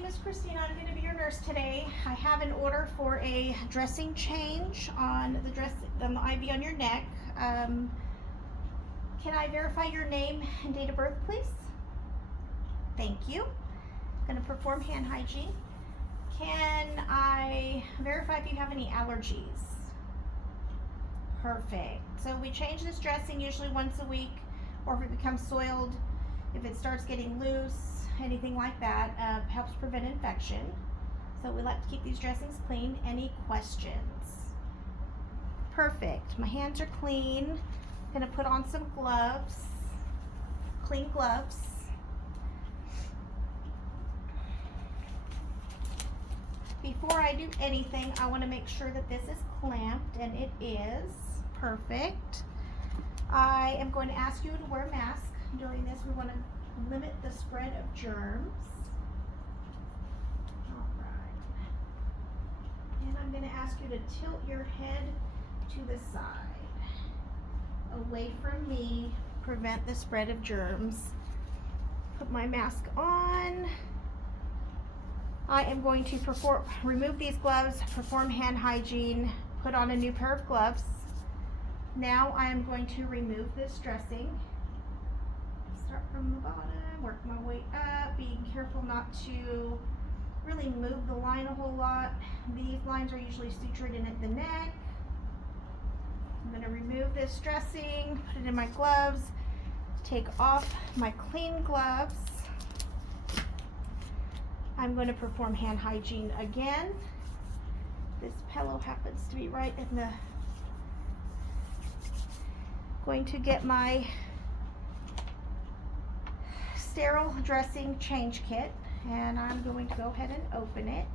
name is Christina. I'm going to be your nurse today. I have an order for a dressing change on the IV on your neck. Can I verify your name and date of birth, please? Thank you. I'm going to perform hand hygiene. Can I verify if you have any allergies? Perfect. So we change this dressing usually once a week, or if it becomes soiled, if it starts getting loose, anything like that, helps prevent infection. So we like to keep these dressings clean. Any questions? Perfect. My hands are clean. I'm gonna put on some gloves, clean gloves. Before I do anything, I want to make sure that this is clamped, and it is. Perfect. I am going to ask you to wear a mask during this. We want to limit the spread of germs. All right. And I'm going to ask you to tilt your head to the side, away from me, prevent the spread of germs. Put my mask on. I am going to remove these gloves, perform hand hygiene, put on a new pair of gloves. Now I am going to remove this dressing. Start from the bottom, work my way up, being careful not to really move the line a whole lot. These lines are usually sutured in at the neck. I'm going to remove this dressing, put it in my gloves, take off my clean gloves. I'm going to perform hand hygiene again. This pillow happens to be right in the... Going to get my sterile dressing change kit, and I'm going to go ahead and open it.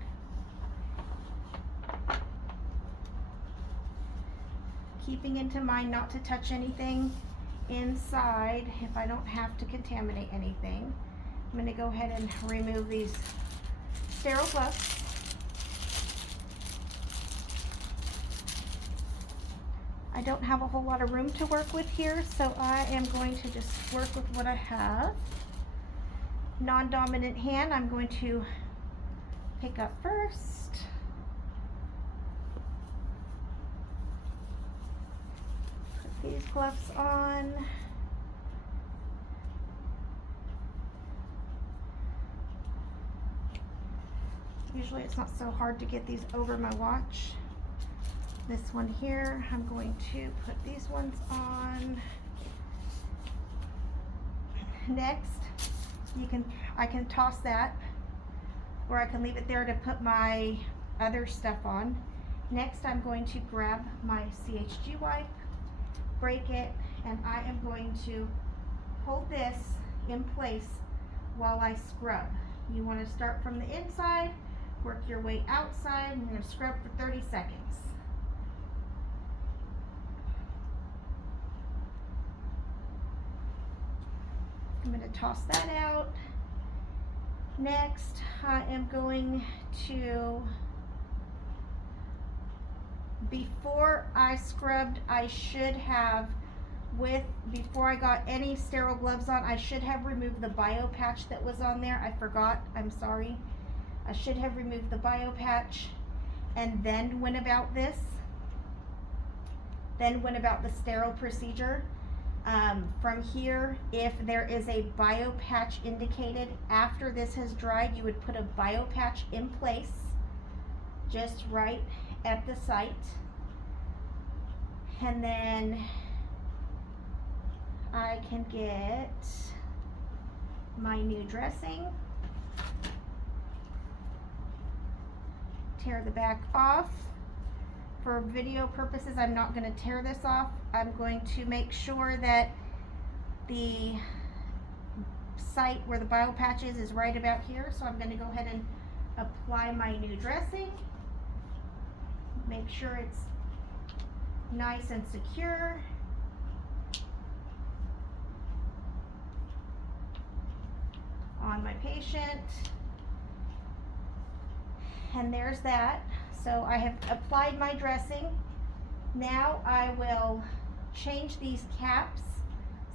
Keeping into mind not to touch anything inside if I don't have to contaminate anything. I'm going to go ahead and remove these sterile gloves. I don't have a whole lot of room to work with here, so I am going to just work with what I have. Non-dominant hand, I'm going to pick up first. Put these gloves on. Usually it's not so hard to get these over my watch. This one here, I'm going to put these ones on. Next, I can toss that, or I can leave it there to put my other stuff on. Next, I'm going to grab my CHG wipe, break it, and I am going to hold this in place while I scrub. You want to start from the inside, work your way outside, and you're going to scrub for 30 seconds. I'm going to toss that out. Next, I am going to, before I scrubbed, I should have, before I got any sterile gloves on, I should have removed the bio patch that was on there. I forgot, I'm sorry. I should have removed the bio patch and then went about this. Then went about the sterile procedure. From here, if there is a bio patch indicated, after this has dried, you would put a bio patch in place, just right at the site. And then I can get my new dressing, tear the back off. For video purposes, I'm not going to tear this off. I'm going to make sure that the site where the bio patch is right about here. So I'm going to go ahead and apply my new dressing. Make sure it's nice and secure. On my patient. And there's that. So I have applied my dressing. Now I will change these caps.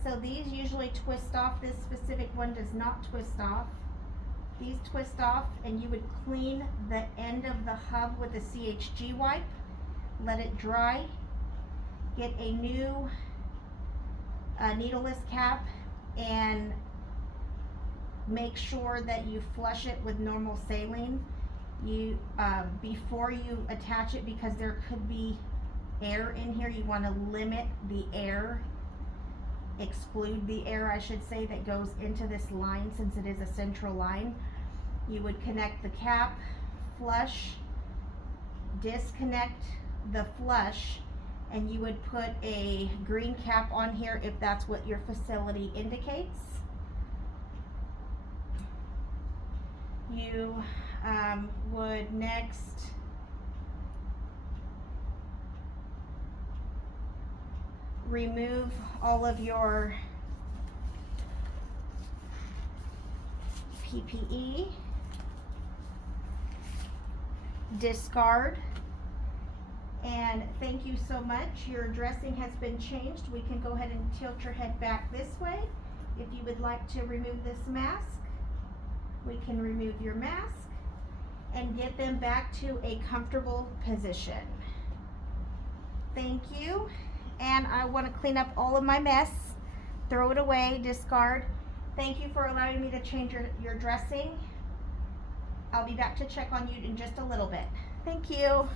So these usually twist off. This specific one does not twist off. These twist off, and you would clean the end of the hub with a CHG wipe. Let it dry. Get a new needleless cap and make sure that you flush it with normal saline. You before you attach it, because there could be air in here, you want to limit the air, exclude the air I should say, that goes into this line, since it is a central line. You would connect the cap, flush, disconnect the flush, and you would put a green cap on here if that's what your facility indicates. You would next remove all of your PPE, discard, and thank you so much. Your dressing has been changed. We can go ahead and tilt your head back this way. If you would like to remove this mask, we can remove your mask and get them back to a comfortable position. Thank you. And I want to clean up all of my mess, throw it away, discard. Thank you for allowing me to change your dressing. I'll be back to check on you in just a little bit. Thank you.